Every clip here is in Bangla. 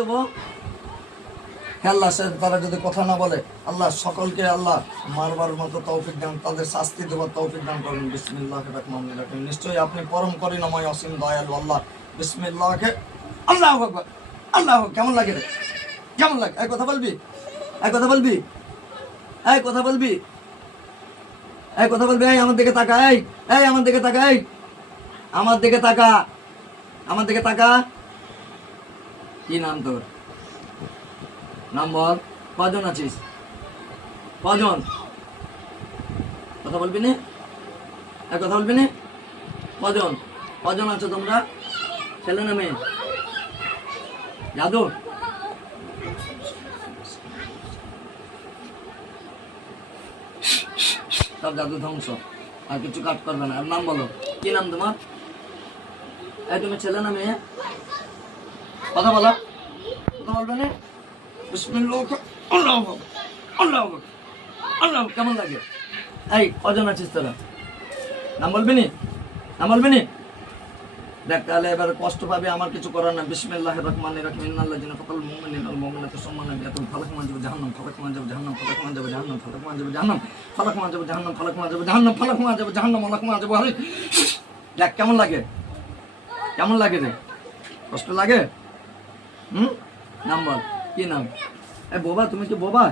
দেবো। আল্লাহ তারা যদি কথা না বলে, আল্লাহ সকলকে আল্লাহ মারবার মতো তৌফিক দান, তাদের শাস্তি দেওয়ার তৌফিক দান করুন। বিসমিল্লাহির রহমানির রহিম। নিশ্চয়ই আপনি পরম করুণাময় অসীম দয়ালু আল্লাহ। বিসমিল্লাহে আল্লাহু আকবার। আল্লাহু কেমন লাগে রে? কেমন লাগে? এই কথা বলবি, এই কথা বলবি, এই কথা বলবি, এই কথা বলবি। এই আমার দিকে তাকা, এই আমার দিকে তাকা, আমার দিকে তাকা, আমার দিকে তাকা। কি নাম তোর? নাম বল। কজন আছিস? কজন? কথা বলবি না? কথা বলবি না? কজন? কজন আছো তোমরা? ছেলে না মেয়ে? জাদু? সব জাদু ধ্বংস, আর কিছু কাজ করবে না। আর নাম বলো, কি নাম তোমার? এই তুমি ছেলে না মেয়ে? কথা বলো। কথা বলবে না? বিসমিল্লাহ আল্লাহু আকবার, আল্লাহু আকবার, আল্লাহু। কেমন লাগে? এই কজন আছিস তোরা? নাম বলবি নি? নাম বলবি নি? দেখ তাহলে এবার কষ্ট পাবে, আমার কিছু করার না। বিসমিল্লাহির রহমানির রহিম। ইন্নাল্লাযিনা ফাতাল মুমিনিনা ওয়াল মুমিনাতি সুম্মা লাম ইয়াতুব ফালাকুম আযাবু জাহান্নাম, ফালাকুম আযাবু জাহান্নাম, ফালাকুম আযাবু জাহান্নাম, ফালাকুম আযাবু জাহান্নাম, ফালাকুম আযাবু জাহান্নাম, ফালাকুম আযাবু জাহান্নাম, ফালাকুম আযাবু জাহান্নাম, ফালাকুম আযাবু হারিক। দেখ কেমন লাগে? কেমন লাগে রে? কষ্ট লাগে? নাম বল, কি নাম? এই বোবা, তুমি কি বোবা?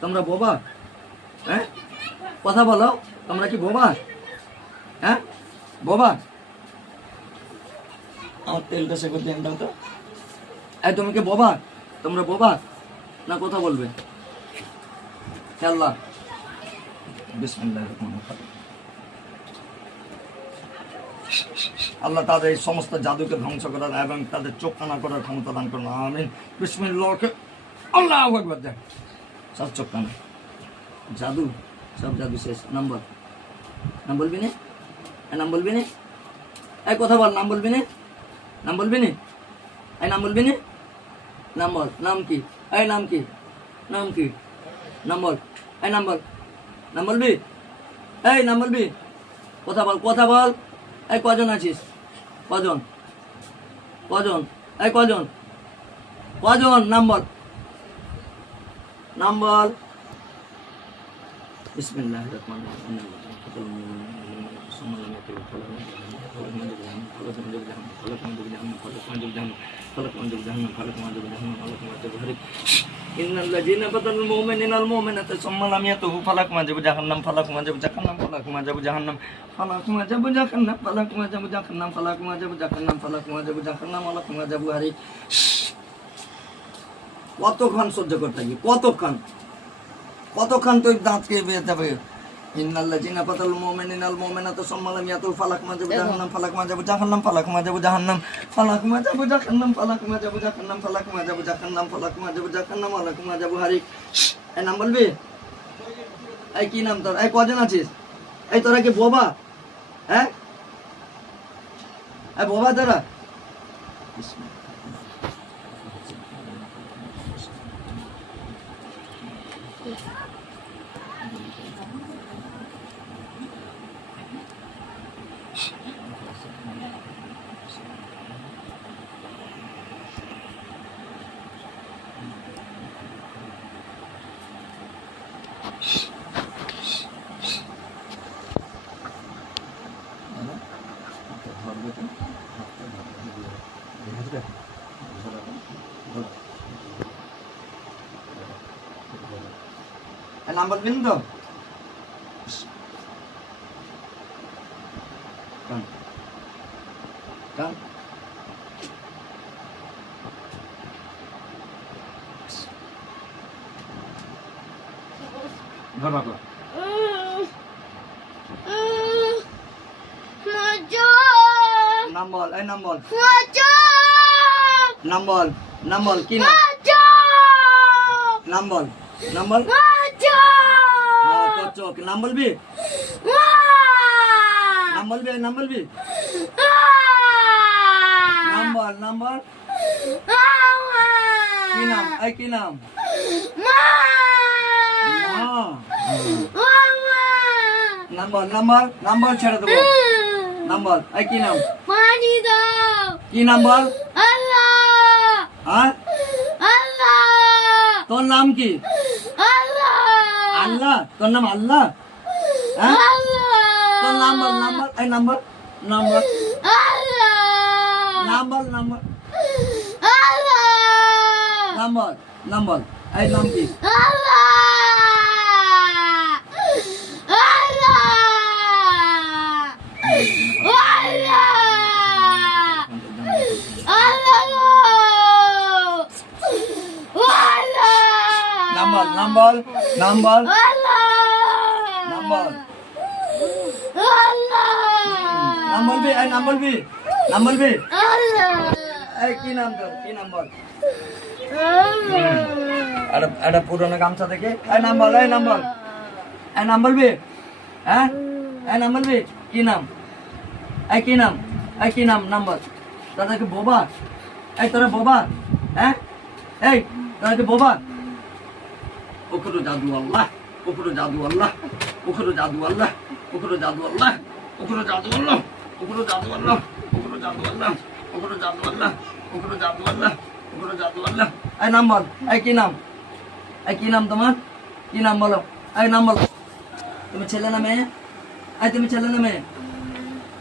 তোমরা বোবা? হ্যাঁ, কথা বলো। তোমরা কি বোবা? হ্যাঁ, বোবা? আমার তেলটা সে করতে দাও তো। এই তুমি কি বোবা? তোমরা বোবা না কথা বলবে? আল্লাহ বিসমিল্লাহির রহমানির রহিম। আল্লাহ তাদের এই সমস্ত জাদুকে ধ্বংস করার এবং তাদের চোখ কানা করার ক্ষমতা দান করুন। আমিন। বিসমিল্লাহ আল্লাহু আকবার। দেখ সব চোখ কানা, জাদু, সব জাদু শেষ। নাম বল। নাম বলবি না? নাম বলবি না? এই কথা বল। নাম বলবি না? নাম বলবি না? এই নাম বলবি না? নাম বল। নাম কি? এই নাম কি? নাম কি? নাম বল। এই নাম বল। নাম বলবি? এই নাম বলবি? কথা বল, কথা বল। এই কজন আছিস? কজন? কজন? এই কজন? কজন? নাম বল, নাম বল। বিসমিল্লাহির রহমানির রহিম। ইন্নাল্লাযিনা ফাতানুল মুমিনিনা ওয়াল মুমিনাতি সুম্মা লাম ইয়াতুবু ফালাকুম আযাবু জাহান্নাম, ফালাকুম আযাবু জাহান্নাম, ফালাকুম আযাবু জাহান্নাম, ফালাকুম আযাবু জাহান্নাম, ফালাকুম আযাবু জাহান্নাম, ফালাকুম আযাবু জাহান্নাম, ফালাকুম আযাবু জাহান্নাম, ফালাকুম আযাবু হারিক। কতক্ষণ সহ্য করতে থাকি? কতক্ষণ? কতক্ষণ তুই দাঁতকে বেয়ে যাবে? ইন্নাল্লাযিনা ফাতানুল মুমিনিনা ওয়াল মুমিনাতি সুম্মা লাম ইয়াতুবু ফালাকুম আযাবু জাহান্নাম, ফালাকুম আযাবু জাহান্নাম, ফালাকুম আযাবু জাহান্নাম, ফালাকুম আযাবু জাহান্নাম, ফালাকুম আযাবু জাহান্নাম, ফালাকুম আযাবু জাহান্নাম, ফালাকুম আযাবু জাহান্নাম, ফালাকুম আযাবু হারিক। এই নাম বলবি? এই কি নাম তোর? এই কজন আছিস? এই তোরা কি বোবা? হ্যাঁ, এই বোবা তোরা? নাম বলবেন তো? নাম বল। এই নাম বল। নাম বল। নাম বল। কি নাম? নাম বল। নাম বল। চোখ। নাম বলবি? নাম বলবি? নাম বলবি? নাম বল। নাম বল। কি নাম? এই কি নাম? নাম বল। নাম বল। নাম বল, ছেড়ে দেবো। নাম বল। এই কি নাম? কি নাম বল? আল্লাহ। হ্যাঁ নাম কি? আল্লাহ। তোর নাম আল্লাহ? হ্যাঁ, তোর নাম বল, নাম বল, এই নাম বল, নাম বল, নাম বল, নাম বল, নাম বল, নাম বল, এই নাম কি? নাম বল, নাম বল, নাম বল, নাম বল, নাম বলবি, এই নাম বলবি, নাম বলবি, এই কি নাম তোর, কি নাম বল? একটা পুরনো গামছা দেখে, এই নাম বল, এই নাম বল, এই নাম বলবি, হ্যাঁ, এই নাম বলবি, কি নাম, এই কি নাম, এই কি নাম, নাম বল। তোরা কি বোবা? এই তোরা বোবা? হ্যাঁ, এই তোরা কি বোবা? ওখরো জাদু আল্লাহ, ওখরো জাদু আল্লাহ, ওখরো জাদু আল্লাহ, ওখরো জাদু আল্লাহ, ওখরো জাদু আল্লাহ, ওখরো জাদু আল্লাহ, ওখরো জাদু আল্লাহ, ওখরো জাদু আল্লাহ, ওখরো জাদু আল্লাহ, ওখরো জাদু আল্লাহ। এই নাম বল, এই কি নাম, এই কি নাম তোমার, কি নাম বলো, এই নাম বলো। তুমি ছেলে না মেয়ে? এই তুমি ছেলে না মেয়ে?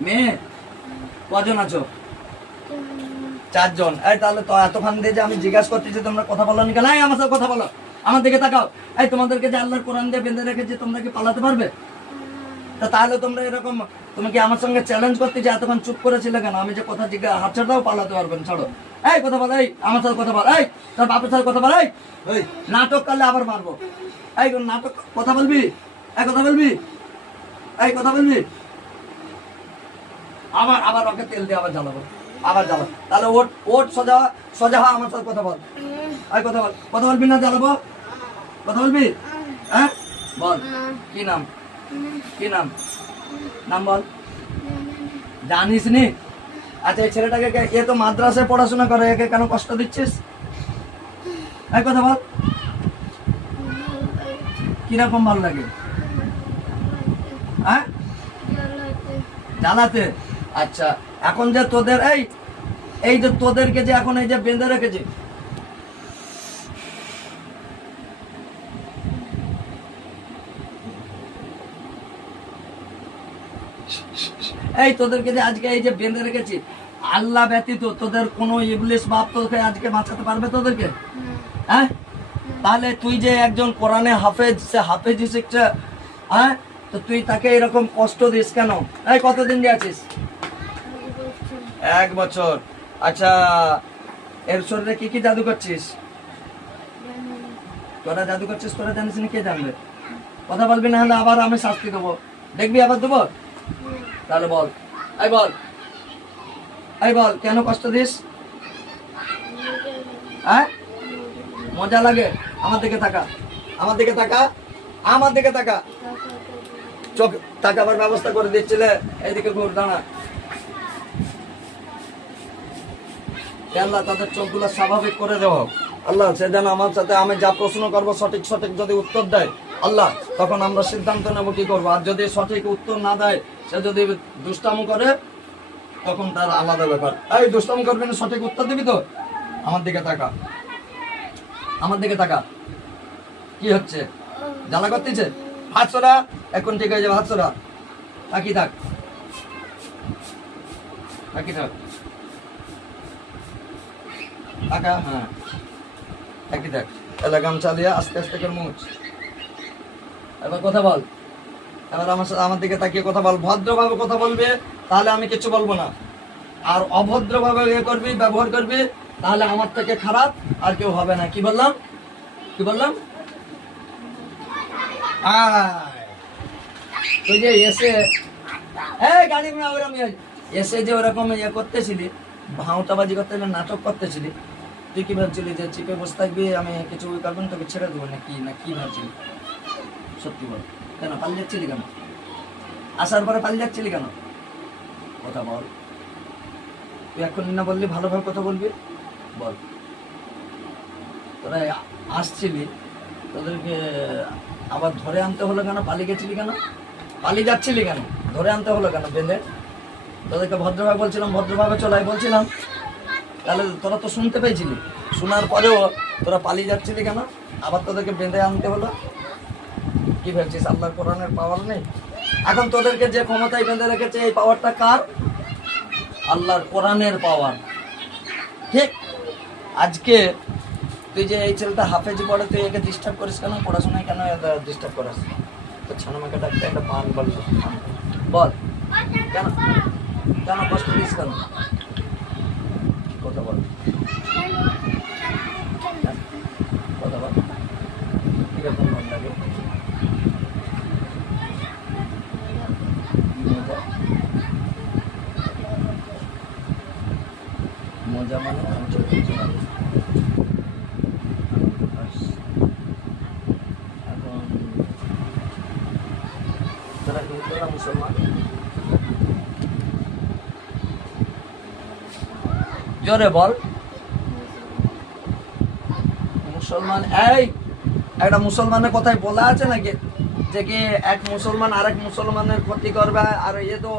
মেয়ে। কজন আছো? 4 জন। এই তাহলে তো এতক্ষণ দিয়ে যে আমি জিজ্ঞাসা করতেছি তোমরা কথা বলো না কেন? এই আমার সাথে কথা বলো, আমার দিকে তাকাও। এই তোমাদেরকে যে আল্লাহর কোরআন দিয়ে বেঁধে রেখেছে, তোমরা কি পালাতে পারবে? তা তাহলে তোমরা এরকম, তুমি কি আমার সঙ্গে চ্যালেঞ্জ করতে যে এতক্ষণ চুপ করেছিলে কেন? আমি যে কথা জিজ্ঞাসা, হাত ছাড়াও পালাতে পারবেন, ছাড়ো। এই কথা বল, এই আমার সাথে কথা বল, এই তোর বাপের সাথে কথা বল, এই নাটক করলে আবার মারবো। এই নাটক, কথা বলবি, এই কথা বলবি, এই কথা বলবি, আবার আবার ওকে তেল দিয়ে আবার জ্বালাবো, আবার জ্বালাবো। তাহলে ওট ওট সোজা সোজা হয়, আমার সাথে কথা বল, এই কথা বল, কথা বলবি না জ্বালাবো, কথা বলবি, হ্যাঁ বল, কি নাম, কি নাম, নাম বল। জানিস নি? আচ্ছা, এই ছেলেটাকে এ তো মাদ্রাসায় পড়াশোনা করে, একে কেন কষ্ট দিচ্ছিস? এই কথা বল, কিরকম ভালো লাগে? হ্যাঁ, জ্বালাতে। আচ্ছা, এখন যে তোদের এই যে তোদেরকে যে এখন এই যে বেঁধে রেখেছে, এই তোদেরকে যে আজকে এই যে বেঁধে রেখেছি, আল্লাহ ব্যতীত তোদের কোনো ইবলিশ বাপ তোকে আজকে বাঁচাতে পারবে তোদেরকে? হ্যাঁ, তাহলে তুই যে একজন কোরআনে হাফেজ, সে হাফেজি শিখছে, হ্যাঁ, তো তুই তাকে এরকম কষ্ট দিস কেন? এই কতদিন দিয়ে আছিস? 1 বছর। আচ্ছা, এর শরীরে কি কি জাদু করছিস? তোরা জাদু করছিস, তোরা জানিস না? কে জানবে? কথা বলবি না হলে আবার আমি শাস্তি দেবো, দেখবি আবার দেবো। তাহলে বল, এই বল, এই বল, কেন কষ্ট দিস? হ্যাঁ, মজা লাগে? আমার দিকে তাকা, আমার দিকে তাকা, আমার দিকে তাকা, চোখ তাকাবার ব্যবস্থা করে দিচ্ছিলে, এইদিকে ঘুর, দাঁড়া। আল্লাহ তাদের চোখগুলো স্বাভাবিক করে দেবো। আল্লাহ সে যেন আমার সাথে আমি যা প্রশ্ন করবো সঠিক সঠিক যদি উত্তর দেয়, আল্লাহ তখন আমরা সিদ্ধান্ত নেবো কি করবো। আর যদি সঠিক উত্তর না দেয়, সে যদি দুষ্টামো করে, তখন তার আলাদা ব্যাপার। এই দুষ্টামো করবি না, সঠিক উত্তর দিবি তো? আমার দিকে তাকা, আমার দিকে তাকা। কি হচ্ছে? জ্বালা করতেছে? হাত সরা, এখন ঠিক হয়ে যাবে, হাত সরা। তাকিয়ে থাক, তাকিয়ে থাক, টাকা, হ্যাঁ তাকিয়ে থাক। এলা গামছা দিয়ে আস্তে আস্তে করে মুছ। এবার কথা বল, এবার আমার সাথে আমার দিকে তাকিয়ে কথা বল। ভদ্রভাবে কথা বলবে, তাহলে আমি কিছু বলবো না। আর অভদ্রভাবে করবি, ব্যবহার করবি, তাহলে আমার থেকে খারাপ আর কেউ হবে না। কি বললাম, কি বললাম? তুই যে এসে গাড়ি এসে যে ওরকম ইয়ে করতেছিলি, ভাঁওতাবাজি করতে, নাটক করতেছিলি, তুই কি ভাবছিলি যে চিপে বসে থাকবি, আমি কিছু করবো না, তোকে ছেড়ে দেবো নাকি? না কি ভাবছিলি? সত্যি বল, কেন পালিয়ে যাচ্ছিলি কেন? আসার পরে পালিয়ে যাচ্ছিলি কেন? কথা বল। তুই এখন না বললি, ভালোভাবে কথা বলবি, বল। তোরা আসছিলি, তোদেরকে আবার ধরে আনতে হলো কেন? পালিয়ে গেছিলি কেন? পালিয়ে যাচ্ছিলি কেন? ধরে আনতে হলো কেন বেঁধে? তোদেরকে ভদ্রভাবে বলছিলাম, ভদ্রভাবে চলাই বলছিলাম, তাহলে তোরা তো শুনতে পেয়েছিলি, শোনার পরেও তোরা পালিয়ে যাচ্ছিলি কেন? আবার তোদেরকে বেঁধে আনতে হলো। কি ভাবছিস আল্লাহর কোরআনের পাওয়ার নেই? এখন তোদেরকে যে ক্ষমতায় বেঁধে রেখেছে, এই পাওয়ারটা কার? আল্লাহর কোরআনের পাওয়ার। ঠিক আজকে তুই যে এই ছেলেটা হাফেজি পড়ে, তুই একে ডিস্টার্ব করিস কেন? পড়াশোনায় কেন ডিস্টার্ব করিস? তো ছানামাকে ডাকতে একটা পান বল, বল কেন, কেন কষ্ট দিস কেন? কথা বল, কথা বল। কিরকম মন লাগে? মজা মানে এখন তারা হিন্দুরা মুসলমান, জোরে বল। মুসলমান, এই একটা মুসলমানের কথাই বলা আছে নাকি যে কি এক মুসলমান আরেক মুসলমানের ক্ষতি করবে? আর এ তো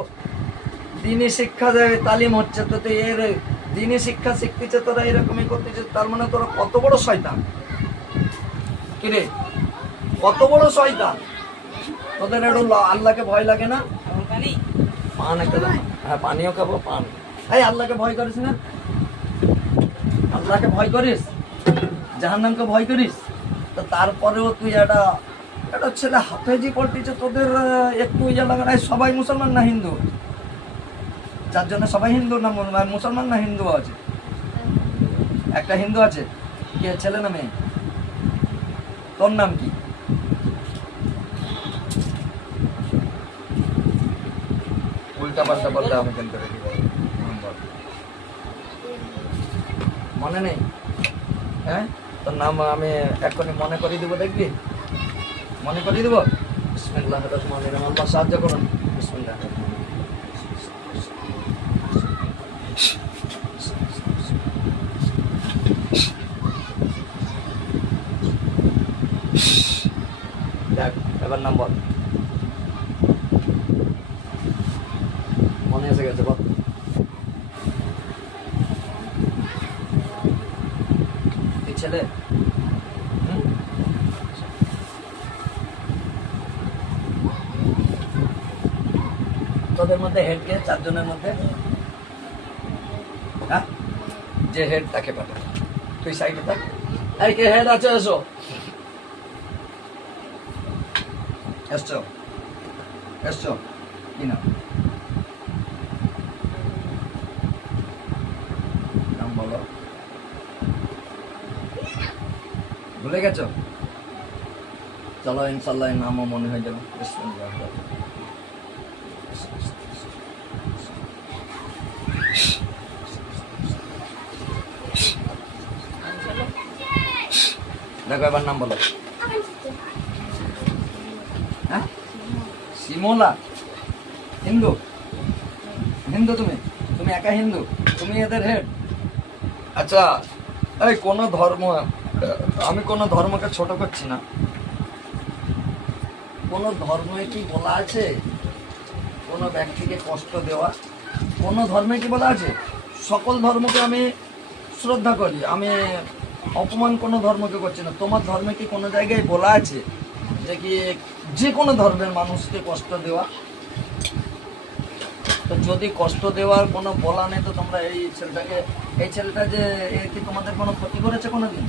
দিনী শিক্ষা তালিম হচ্ছে, তো তুই এর দিনী শিক্ষা শিখতেছে, তোরা এরকমই করতেছে, তার মানে তোরা কত বড় শয়তান। কিরে কত বড় শয়তান? তোদের একটু আল্লাহকে ভয় লাগে না? পান একটা দাও। হ্যাঁ পানিও খাবো, পান। এই আল্লাহকে ভয় করিস না? আল্লাহকে ভয় করিস? জাহান্নামকে ভয় করিস? তো তারপরেও তুই একটা ছেলে হাফেজি পড়তেছে, তোদের একটু ইয়ে লাগে না? সবাই মুসলমান না হিন্দু? চারজনে সবাই হিন্দু না মুসলমান না হিন্দু আছে? একটা হিন্দু আছে। কে ছেলে না মেয়ে? তোর নাম কি? উল্টা পাল্টা বললে আমি কেন করে দিব? মনে নেই? হ্যাঁ তোর নাম আমি এক্ষুনি মনে করিয়ে দেবো, দেখবি? মনে করিয়ে দেবো। বিসমিল্লাহির রহমানির রহিম। আল্লাহ সাহায্য করুন। বিসমিল্লাহ। দেখ এবার নাম বল। মনে এসে গেছে বল। তুই ছেলে? তোদের মধ্যে হেড কে? চারজনের মধ্যে হ্যাঁ যে হেড তাকে পাঠা। তুই সাইডে থাক। এই কে হেড আছে? এসো, এসছো, এসছো। কি নাম? নাম বলো। ভুলে গেছো? চলো ইনশাল্লাহ নামও মনে হয়ে যাবে। দেখো এবার নাম বলো। হ্যাঁ সিমোলা? হিন্দু? হিন্দু তুমি? তুমি একা হিন্দু? তুমি এদের হেড? আচ্ছা এই কোন ধর্ম, আমি কোনো ধর্মকে ছোট করছি না, কোনো ধর্মে কি বলা আছে কোনো ব্যক্তিকে কষ্ট দেওয়া? কোনো ধর্মে কি বলা আছে? সকল ধর্মকে আমি শ্রদ্ধা করি, আমি অপমান কোনো ধর্মকে করছি না। তোমার ধর্মে কি কোনো জায়গায় বলা আছে যে কি যে কোনো ধর্মের মানুষকে কষ্ট দেওয়া? তো যদি কষ্ট দেওয়ার কোনো বলা নেই, তো তোমরা এই ছেলেটা যে কি তোমাদের কোনো ক্ষতি করেছে কোনোদিন?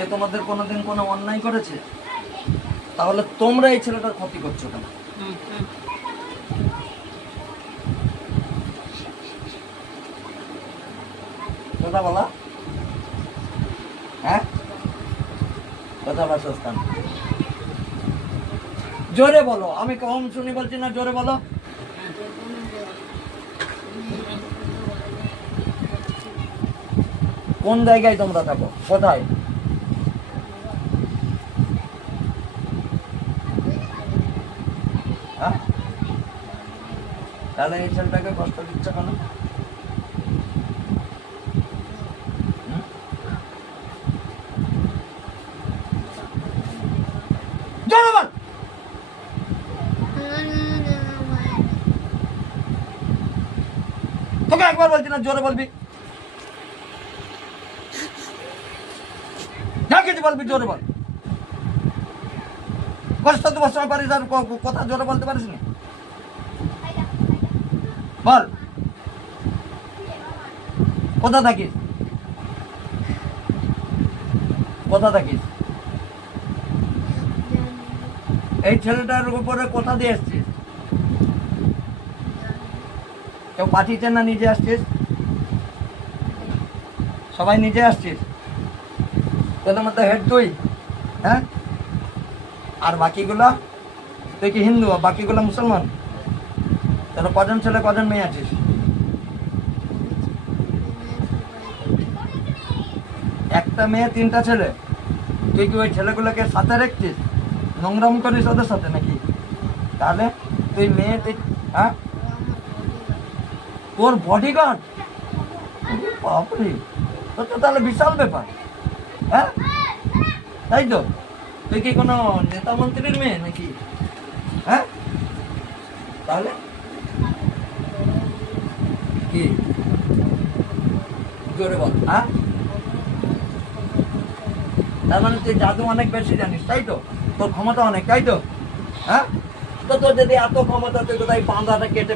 এ তোমাদের কোনোদিন কোনো অন্যায় করেছে? তাহলে তোমরা এই ছেলেটার ক্ষতি করছো কেন? কথা বলা। হ্যাঁ কথা বাসস্থান জোরে বলো। আমি কম শুনি বলছি না, জোরে বলো। কোন জায়গায় তোমরা থাকো? কোথায়? হ্যাঁ তাহলে এই ছেলেটাকে কষ্ট দিচ্ছ কেন? তোকে কর বলছি না, জোরে বলবি। যা কিছু বলবি জোরে বল। কষ্ট তো বসাতে পারিস আর কথা জোরে বলতে পারিস না, বল। কোথা থাকিস, কোথা থাকিস? এই ছেলেটার উপরে কোথা দিয়ে এসছিস? কেউ পাঠিয়েছেন না নিজে আসছিস? সবাই নিজে আসছিস? তোদের মধ্যে হেড তুই, হ্যাঁ? আর বাকিগুলো, তুই কি হিন্দু, বাকিগুলো মুসলমান? তাহলে কজন ছেলে কজন মেয়ে আছিস? একটা মেয়ে 3টা ছেলে। তুই কি ওই ছেলেগুলোকে সাথে রাখছিস, নোংরাম করিস ওদের সাথে নাকি? তাহলে তুই মেয়ে, হ্যাঁ তোর বডিগার্ড? বাপরে, তোর তো তাহলে বিশাল ব্যাপার, হ্যাঁ তাই তো? তুই কি কোনো নেতা মন্ত্রীর মেয়ে নাকি, হ্যাঁ? তাহলে কি জোরে বল, হ্যাঁ? তার মানে তুই জাদু অনেক বেশি জানিস, তাই তো? তোর ক্ষমতা অনেক, তাই তো? হ্যাঁ, তো তোর যদি এত ক্ষমতা, তুই কোথায় বাঁধাটা কেটে